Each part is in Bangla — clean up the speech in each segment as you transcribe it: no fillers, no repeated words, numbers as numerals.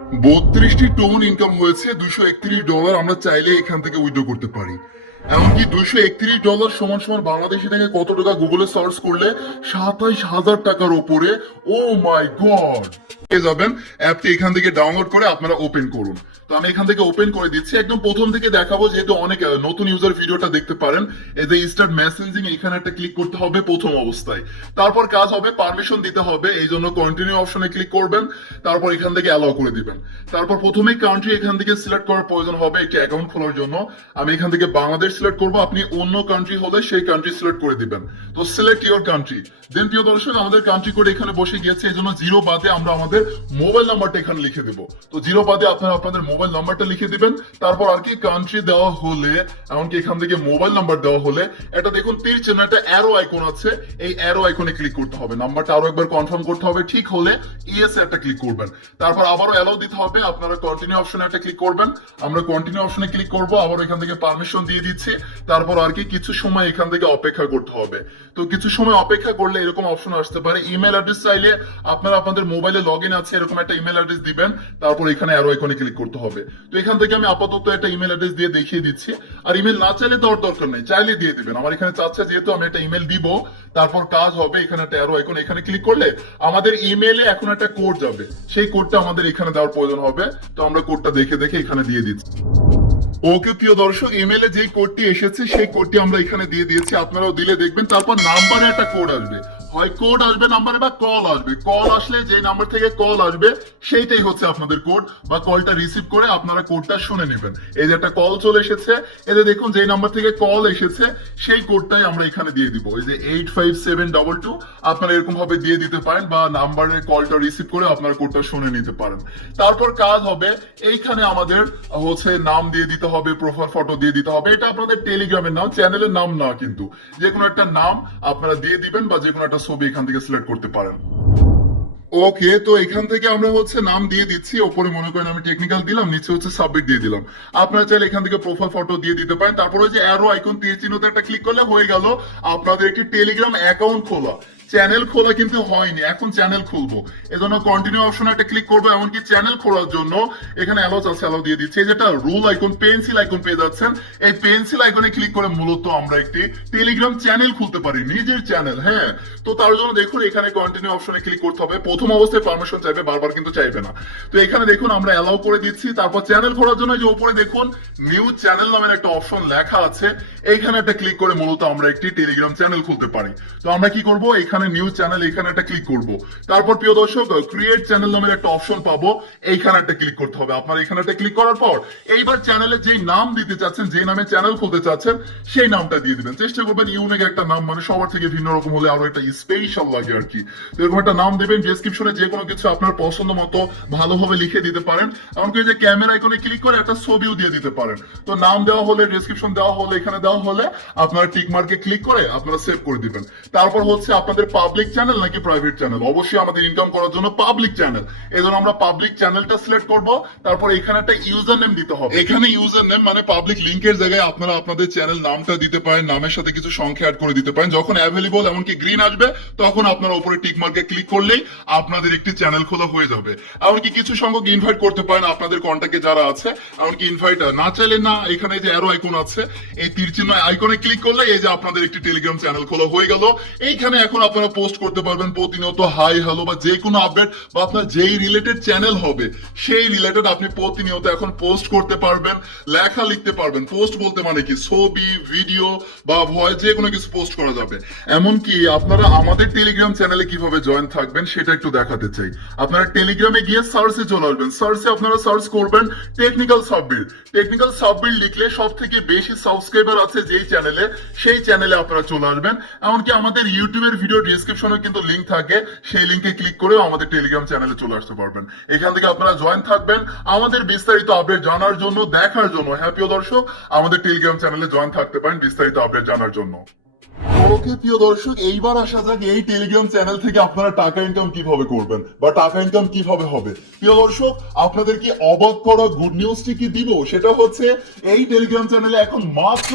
32টি টোন ইনকাম হয়েছে $231। আমরা চাইলে এখান থেকে উইথড্র করতে পারি। এমনকি $231 সমান সমান বাংলাদেশি থেকে কত টাকা গুগলে সার্চ করলে 27,000 টাকার উপরে। ও মাই গড, পেয়ে যাবেন। অ্যাপটি এখান থেকে ডাউনলোড করে আপনারা ওপেন করুন। তো আমি এখান থেকে ওপেন করে দিচ্ছি, একদম প্রথম থেকে দেখাবো যেহেতু অনেক নতুন ইউজার ভিডিওটা দেখতে পারেন। এই যে স্টার্ট মেসেজিং, এখানে একটা ক্লিক করতে হবে প্রথম অবস্থায়। তারপর কাজ হবে পারমিশন দিতে হবে, এই জন্য কন্টিনিউ অপশনে ক্লিক করবেন। তারপর এখান থেকে অ্যালাউ করে দিবেন। তারপর প্রথমেই কান্ট্রি এখান থেকে সিলেক্ট করার প্রয়োজন হবে একটি অ্যাকাউন্ট খোলার জন্য। আমি এখান থেকে বাংলাদেশ সিলেক্ট করবো, আপনি অন্য কান্ট্রি হলে সেই কান্ট্রি সিলেক্ট করে দিবেন। তো সিলেক্ট ইউর কান্ট্রি। দেন প্রিয় দর্শক, আমাদের কান্ট্রি কোড এখানে বসে গিয়েছে, এই জন্য জিরো বাদে আমরা আমাদের মোবাইল নাম্বারটা এখানে লিখে দেবো। তো জিরো বাদে আপনারা আপনাদের মোবাইল নাম্বারটা লিখে দিবেন। তারপর আর কি কান্ট্রি দেওয়া হলে, এমনকি এখান থেকে মোবাইল নাম্বার দেওয়া হলে, এটা দেখুন তীর চিহ্ন একটা অ্যারো আইকন আছে, এই অ্যারো আইকনে ক্লিক করতে হবে। নাম্বারটা আরো একবার কনফার্ম করতে হবে, ঠিক হলে ইয়েস একটা ক্লিক করবেন। তারপর আবারও অ্যালাউ দিতে হবে, আপনারা কন্টিনিউ অপশনে একটা ক্লিক করবেন। আমরা কন্টিনিউ অপশনে ক্লিক করবো, আবার এখান থেকে পারমিশন দিয়ে দিচ্ছি। তারপর আর কি কিছু সময় এখান থেকে অপেক্ষা করতে হবে। তো কিছু সময় অপেক্ষা করলে এরকম অপশন আসতে পারে। ইমেল অ্যাড্রেস চাইলে আপনারা আপনাদের মোবাইলে লগ ইন আছে এরকম একটা ইমেল অ্যাড্রেস দিবেন। তারপর এখানে অ্যারো আইকনে ক্লিক করতে হবে। তো এখান থেকে আমি আপাতত একটা ইমেল অ্যাড্রেস দিয়ে দেখিয়ে দিচ্ছি। আর ইমেল না চাইলে দেওয়ার দরকার নেই, চাইলে দিয়ে দিবেন। আমার এখানে চাচ্ছে যেহেতু আমি একটা ইমেল দিব। তারপর কাজ হবে এখানে একটা অ্যারো আইকন, এখানে ক্লিক করলে আমাদের ইমেলে এখন একটা কোড যাবে, সেই কোডটা আমাদের এখানে দেওয়ার প্রয়োজন হবে। তো আমরা কোডটা দেখে দেখে এখানে দিয়ে দিচ্ছি। ওকে প্রিয় দর্শক, ইমেলে যে কোডটি এসেছে সেই কোডটি আমরা এখানে দিয়ে দিয়েছি, আপনারাও দিলে দেখবেন। তারপর নাম্বারে একটা কোড আসবে, হয় কোড আসবে নাম্বারে বা কল আসবে। কল আসলে যে নাম্বার থেকে কল আসবে সেইটাই হচ্ছে আপনাদের কোড, বা কলটা রিসিভ করে আপনারা কোডটা শুনে নেবেন। এই যে একটা কল চলে এসেছে, এতে দেখুন যে নাম্বার থেকে কল এসেছে সেই কোডটাই আমরা এখানে দিয়ে দিব। এই যে 85722 আপনারা এরকম ভাবে দিয়ে দিতে পারেন, বা নাম্বারের কলটা রিসিভ করে আপনারা কোডটা শুনে নিতে পারেন। তারপর কাজ হবে এইখানে আমাদের হচ্ছে নাম দিয়ে দিতে হবে, প্রোফাইল ফটো দিয়ে দিতে হবে। এটা আপনাদের টেলিগ্রামের নাম, চ্যানেলের নাম না, কিন্তু যে কোনো একটা নাম আপনারা দিয়ে দিবেন, বা যে কোনো একটা ছবি এখান থেকে সিলেক্ট করতে পারেন। ওকে, তো এখান থেকে আমরা হচ্ছে নাম দিয়ে দিচ্ছি। ওপরে মনে করেন আমি টেকনিক্যাল দিলাম, নিচে হচ্ছে সাবমিট দিয়ে দিলাম। আপনারা চাইলে এখান থেকে প্রোফাইল ফটো দিয়ে দিতে পারেন। তারপর ওই যে অ্যারো আইকন তীর চিহ্নতে একটা ক্লিক করলে হয়ে গেল আপনাদের একটি টেলিগ্রাম অ্যাকাউন্ট খোলা। চ্যানেল খোলা কিন্তু হয়নি, এখন চ্যানেল খুলবো। এজন্য কন্টিনিউ অপশনে একটা ক্লিক করবো। এমনকি চ্যানেল খোলার জন্য এখানে অ্যালাউ আছে, অ্যালাউ দিয়ে দিচ্ছে। যেটা রুল আইকন, পেন্সিল আইকন পেয়ে যাচ্ছেন, এই পেন্সিল আইকনে ক্লিক করে মূলত আমরা একটি টেলিগ্রাম চ্যানেল খুলতে পারি, নিজের চ্যানেল। হ্যাঁ, তো তার জন্য দেখুন এখানে কন্টিনিউ অপশনে ক্লিক করতে হবে। প্রথম অবস্থায় পারমিশন চাইবে, বারবার কিন্তু চাইবে না। তো এখানে দেখুন আমরা অ্যালাউ করে দিচ্ছি। তারপর চ্যানেল খোলার জন্য যে উপরে দেখুন নিউ চ্যানেল নামের একটা অপশন লেখা আছে, এইখানে একটা ক্লিক করে মূলত আমরা একটি টেলিগ্রাম চ্যানেল খুলতে পারি। তো আমরা কি করব, এখানে নিউ চ্যানেল, এখানে একটা ক্লিক করব। তারপর প্রিয় দর্শক, ক্রিয়েট চ্যানেল নামের একটা অপশন পাবো, এইখানে একটা ক্লিক করতে হবে। আপনার এখানে একটা ক্লিক করার পর এইবার চ্যানেলে যেই নাম দিতে চাচ্ছেন, যে নামে চ্যানেল খুলতে চাচ্ছেন সেই নামটা দিয়ে দিবেন। চেষ্টা করবেন ইউনিক একটা নাম, মানে সবার থেকে ভিন্ন রকম হলে আরো একটা স্পেশাল লাগে আর কি। তো এরকম একটা নাম দেবেন। ডেসক্রিপশনে যে কোনো কিছু আপনার পছন্দ মতো ভালোভাবে লিখে দিতে পারেন। এমনকি যে ক্যামেরা আইকনে ক্লিক করে একটা ছবিও দিয়ে দিতে পারেন। তো নাম দেওয়া হলে, ডেসক্রিপশন দেওয়া হলে, এখানে দেওয়া হলে আপনারা টিক মার্কে ক্লিক করে আপনারা সেভ করে দিবেন। তারপর হচ্ছে আপনাদের পাবলিক চ্যানেল নাকি প্রাইভেট চ্যানেল। অবশ্যই আমাদের ইনকাম করার জন্য পাবলিক চ্যানেল, এই জন্য আমরা পাবলিক চ্যানেলটা সিলেক্ট করব। তারপর এখানে একটা ইউজার নেম দিতে হবে। এখানে ইউজার নেম মানে পাবলিক লিংকের জায়গায় আপনারা আপনাদের চ্যানেল নামটা দিতে পারেন, নামের সাথে কিছু সংখ্যা অ্যাড করে দিতে পারেন। যখন অ্যাভেলেবল এমনকি গ্রিন আসবে তখন আপনারা উপরে টিক মার্কে ক্লিক করলেই আপনাদের একটি চ্যানেল খোলা হয়ে যাবে। এমনকি কিছু সংখ্যক ইনভাইট করতে পারেন আপনাদের কন্ট্যাক্টে যারা আছে। এমনকি ইনভাইট না চাইলে না, এখানে যে অ্যারো আইকন আছে, এই তীর চিহ্ন আইকনে ক্লিক করলে এই যে আপনাদের একটি টেলিগ্রাম চ্যানেল খোলা হয়ে গেল। এইখানে এখন আপনারা পোস্ট করতে পারবেন প্রতিনিয়ত হাই হ্যালো বা যে কোনো আপডেট, বা আপনার যেই রিলেটেড চ্যানেল হবে সেই রিলেটেড আপনি প্রতিনিয়ত এখন পোস্ট করতে পারবেন, লেখা লিখতে পারবেন। পোস্ট বলতে মানে কি, ছবি, ভিডিও বা ভয়েস, যে কোনো কিছু পোস্ট করা যাবে। এমনকি আপনারা আমাদের টেলিগ্রাম চ্যানেলে কিভাবে জয়েন থাকবেন সেটা একটু দেখাতে চাই। আপনারা টেলিগ্রামে গিয়ে সার্চে চলে আসবেন। সার্চে আপনারা সার্চ করবেন টেকনিক্যাল সাববিল্ড। টেকনিক্যাল সাববিল্ড লিখলে সব থেকে বেশি সাবস্ক্রাইবার আছে যেই চ্যানেলে, সেই চ্যানেলে আপনারা চলে আসবেন। এমনকি আমাদের ইউটিউবের ভিডিও ডেসক্রিপশনে কিন্তু লিংক থাকে, সেই লিংকে ক্লিক করেও আমাদের টেলিগ্রাম চ্যানেলে চলে আসতে পারবেন। এখান থেকে আপনারা জয়েন থাকবেন আমাদের বিস্তারিত আপডেট জানার জন্য, দেখার জন্য। হ্যাঁ প্রিয় দর্শক, আমাদের টেলিগ্রাম চ্যানেলে জয়েন থাকতে পারেন বিস্তারিত আপডেট জানার জন্য। ওকে প্রিয় দর্শক, এইবার আসা যাক এই টেলিগ্রাম চ্যানেল থেকে আপনারা টাকা ইনকাম কিভাবে করবেন বা টাকা ইনকাম কিভাবে হবে। প্রিয় দর্শক, আপনাদের কি অবাক করা গুড নিউজটি কি দিব, সেটা হচ্ছে এই টেলিগ্রাম চ্যানেলে এখন মাত্র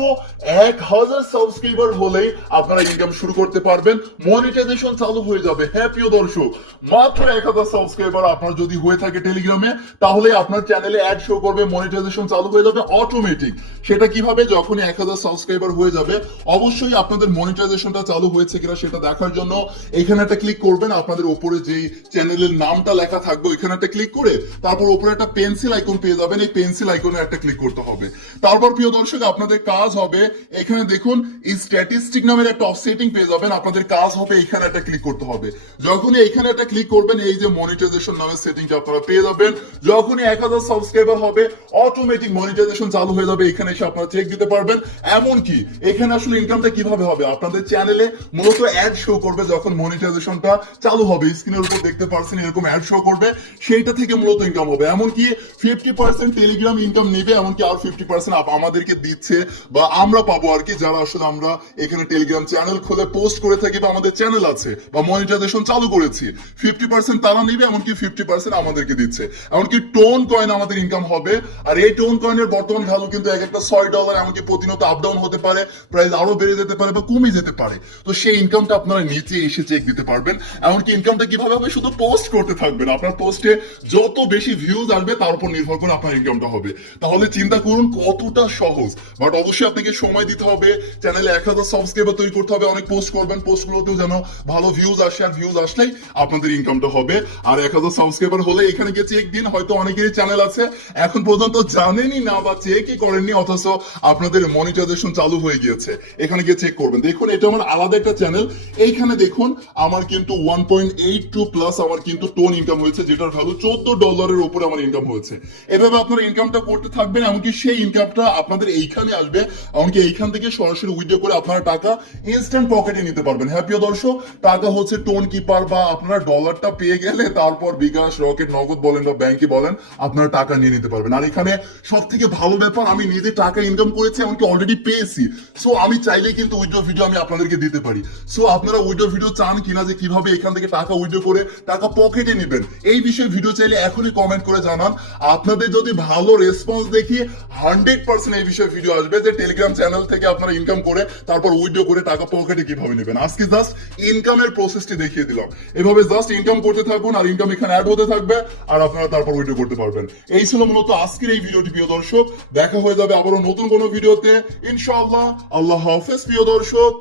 1000 সাবস্ক্রাইবার হলেই আপনারা ইনকাম শুরু করতে পারবেন, মনিটাইজেশন চালু হয়ে যাবে। হ্যাঁ প্রিয় দর্শক, মাত্র 1000 সাবস্ক্রাইবার আপনার যদি হয়ে থাকে টেলিগ্রামে, তাহলে আপনার চ্যানেলে অ্যাড শো করবে, মনিটাইজেশন চালু হয়ে যাবে অটোমেটিক। সেটা কিভাবে, যখনই 1000 সাবস্ক্রাইবার হয়ে যাবে অবশ্যই আপনাদের মনিটাইজেশনটা চালু হয়েছে কিনা সেটা দেখার জন্য এখানে একটা ক্লিক করবেন। আপনাদের উপরে যেই চ্যানেলের নামটা লেখা থাকবে ওইখানে একটা ক্লিক করে তারপর উপরে একটা পেন্সিল আইকন পেয়ে যাবেন, এই পেন্সিল আইকনে একটা ক্লিক করতে হবে। তারপর প্রিয় দর্শক, আপনাদের কাজ হবে এখানে দেখুন স্ট্যাটিস্টিক নামের একটা অফসেটিং পেয়ে যাবেন, আপনাদের কাজ হবে এখানে একটা ক্লিক করতে হবে। যখনই এখানে একটা ক্লিক করবেন এই যে মনিটাইজেশন নামের সেটিংটা আপনারা পেয়ে যাবেন। যখনই 1000 সাবস্ক্রাইবার হবে অটোমেটিক মনিটাইজেশন চালু হয়ে যাবে, এখানে এসে আপনারা চেক দিতে পারবেন। এমনকি এখানে আসলে ইনকামটা কিভাবে হবে, আপনাদের চ্যানেলে মূলত অ্যাড শো করবে যখন মনিটাইজেশনটা চালু হবে, স্ক্রিনের উপর দেখতে পাচ্ছেন এরকম অ্যাড শো করবে, সেইটা থেকে মূলত ইনকাম হবে। এমনকি 50% টেলিগ্রাম ইনকাম নেবে, এমনকি আর 50% আমাদেরকে দিচ্ছে বা আমরা পাবো আর কি, যারা আসলে আমরা এখানে টেলিগ্রাম চ্যানেল খুলে পোস্ট করে থাকি বা আমাদের চ্যানেল আছে বা মনিটাইজেশন চালু করেছি, 50% তারা নিবে, এমনকি 50% আমাদেরকে দিচ্ছে। এমনকি টোন কয়েন আমাদের ইনকাম হবে, আর এই টোন কয়েনের বর্তমান ভ্যালু কিন্তু এক একটা $6, এমনকি প্রতিনিয়ত আপ ডাউন হতে পারে, প্রাইস আরো বেড়ে যেতে পারে বা কমে যেতে পারে। তো সেই ইনকামটা আপনারা নিচে এসে চেক দিতে পারবেন। এমনকি ইনকামটা কিভাবে হবে, শুধু পোস্ট করতে থাকবেন, আপনার পোস্টে যত বেশি ভিউজ আসবে তার উপর নির্ভর করে আপনার ইনকামটা হবে। তাহলে চিন্তা করুন কতটা সহজ। বাট অবশ্যই আপনাকে সময় দিতে হবে, চ্যানেলে 1000 সাবস্ক্রাইবার তৈরি করতে হবে, অনেক পোস্ট করবেন, পোস্টগুলোতেও যেন ভালো ভিউজ আসে, আর ভিউজ আসলেই আপনাদের ইনকামটা হবে। আর 1000 সাবস্ক্রাইবার হলে এখানে গিয়ে চেক দিন। হয়তো অনেকেরই চ্যানেল আছে এখন পর্যন্ত জানেনই না বা চেকই করেননি, অথচ আপনাদের মনিটাইজেশন চালু হয়ে গিয়েছে, এখানে গিয়ে চেক করবেন। দেখুন এটা আমার আলাদা একটা চ্যানেল, এইখানে দেখুন আমার কিন্তু 1.82 প্লাস আমার কিন্তু টোন ইনকাম হয়েছে, যেটার ভ্যালু $14 উপরে আমার ইনকাম হয়েছে। এভাবে আপনারা ইনকামটা করতে থাকবেন, এমনকি সেই ইনকামটা আপনাদের এইখানে আসবে, এমনকি এইখান থেকে সরাসরি উইথড্র করে আপনারা টাকা ইনস্ট্যান্ট পকেটে নিতে পারবেন। হ্যাঁ প্রিয় দর্শক, টাকা হচ্ছে টোন কিপার বা আপনারা ডলারটা পেয়ে গেলে তারপর বিকাশ, রকেট, নগদ বলেন বা ব্যাংকে বলেন, আপনারা টাকা নিয়ে নিতে পারবেন। আর এখানে সব থেকে ভালো ব্যাপার, আমি নিজে টাকা ইনকাম করেছি, এমনকি অলরেডি পেয়েছি। সো আমি চাইলে কিন্তু উইথড্র ভিডিও আমি আপনাদেরকে দিতে পারি। সো আপনারা উইথড্র ভিডিও চান কিনা, যে কিভাবে এখান থেকে টাকা উইথড্র করে টাকা পকেটে নেবেন, এই বিষয়ে ভিডিও চাইলে এখনই কমেন্ট করে জানান। আপনাদের যদি ভালো রেসপন্স দেখি 100% এই বিষয়ে ভিডিও আসবে, যে টেলিগ্রাম চ্যানেল থেকে আপনারা ইনকাম করে তারপর উইথড্র করে টাকা পকেটে কিভাবে নেবেন। আজকে জাস্ট ইনকামের প্রসেসটি দেখিয়ে দিলাম, এভাবে জাস্ট ইনকাম করতে থাকুন আর ইনকাম এখানে অ্যাড হতে থাকবে, আর আপনারা তারপর উইথড্র করতে পারবেন। এই ছিল মূলত আজকের এই ভিডিওটি প্রিয় দর্শক, দেখা হয়ে যাবে আবারও নতুন কোনো ভিডিওতে ইনশাআল্লাহ। আল্লাহ হাফেজ প্রিয় দর্শক।